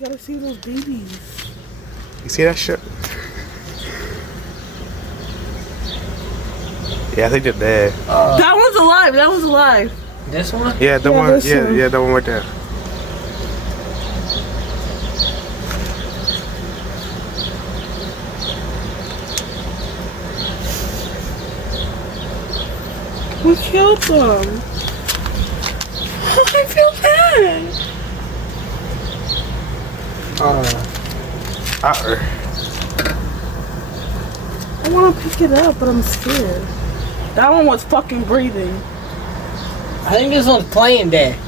gotta see those babies. You see that shit? Yeah, I think they're dead. That one's alive. That one's alive. This one? Yeah, the one. this Yeah, one. yeah, the one right there. We killed them. I feel bad. I want to pick it up, but I'm scared. That one was fucking breathing. I think this one's playing dead.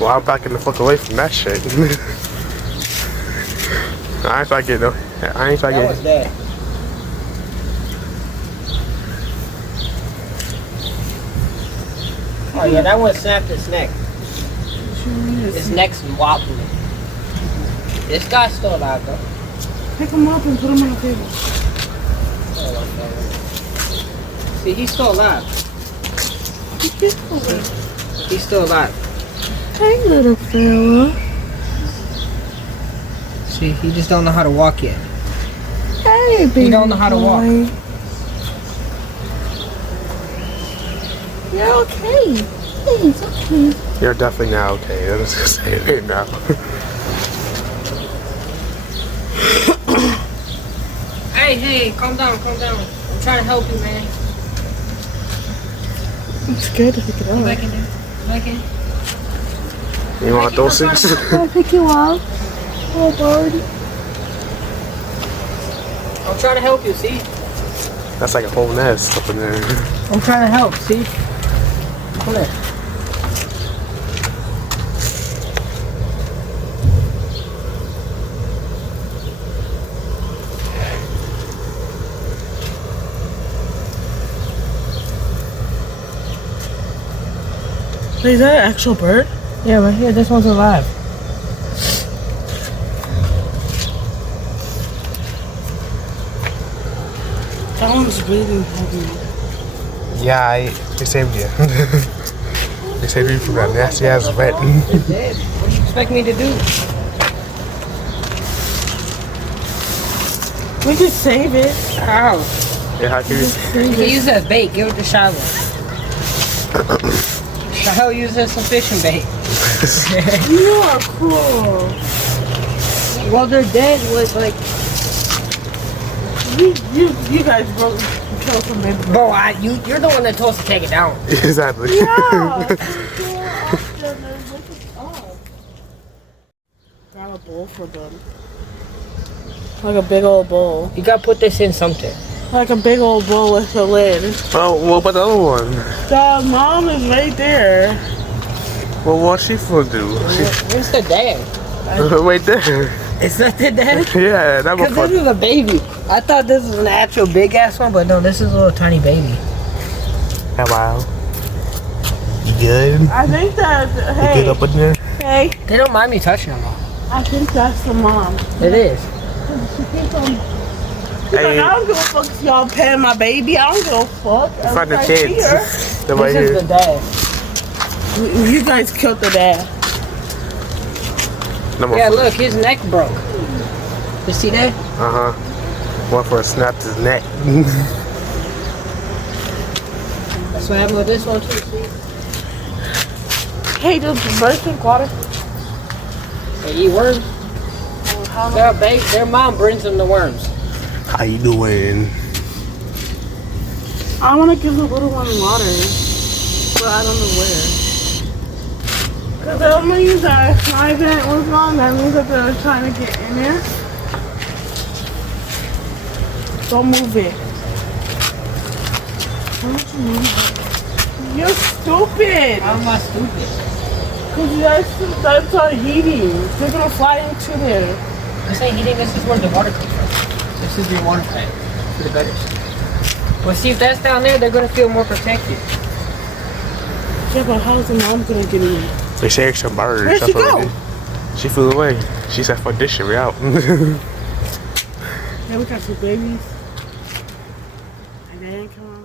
Well, I'm backing the fuck away from that shit. I ain't fucking though. I ain't That was fucking. dead. Oh yeah, that one snapped its neck. His neck's wobbling. This guy's still alive though. Pick him up and put him on the table. See, he's still alive. He's still alive. Hey, little fella. See, he just don't know how to walk yet. Hey, baby. He don't know how to walk. boy. You're okay. Hey, it's okay. You're definitely not okay. I'm just gonna say it right now. Hey, calm down, calm down. I'm trying to help you, man. I'm scared to pick it Come up. back in there. Come back in. You want those things? Can I pick you up? Oh, bird. I'm trying to help you, see? That's like a whole nest up in there. I'm trying to help, see? Come here. Wait, is that an actual bird? Yeah, right here. This one's alive. That one's breathing heavy. Yeah, they saved you. They saved you from that nasty ass vet. It's dead. What do you expect me to do? We could save it. How? Yeah, how can you? You can use it as bait. Give it to Shiloh. Shiloh uses it as some fishing bait. You are cool. Well, they're dead with like... You guys broke killed some baby. Bro, you're the one that told us to take it down. Exactly. Yeah. Got a bowl for them. Like a big old bowl. You gotta put this in something. Like a big old bowl with a lid. Oh, what about the other one? The mom is right there. Well, what's she gonna do? Where's the dad? Right there. It's not the dad? Yeah, that Because was this is a baby. I thought this was an actual big ass one, but no, this is a little tiny baby. Hello. You good? I think that, You hey, good up in there? hey, They don't mind me touching them. I think that's the mom. It is. She keeps on, she's Hey. like, I don't give a fuck if y'all paying my baby. I don't give a fuck. You find the I kids. see her. They're right This is here. the dad. You guys killed the dad. Number Yeah, look, his neck broke. You see that? Uh huh. One for snapped his neck. That's what happened with this one too, see? Hey, does the birds drink water? They eat worms. Their mom brings them the worms. How you doing? I want to give the little one water, but I don't know where. Because that means that if my vent was on, that means that they're trying to get in there. Don't move it. Why don't you move it? You're stupid. How am I stupid? Because that's our heating. They're going to fly into there. This ain't heating, this is where the water comes from. This is your water tank for the gutters. Well, see, if that's down there, they're gonna feel more protected. Yeah, but how's the mom going to get in? They say some birds. Where'd That's she what go? they did. She flew away. She said, fuck this shit, we out. Yeah, we got two babies. And they ain't coming.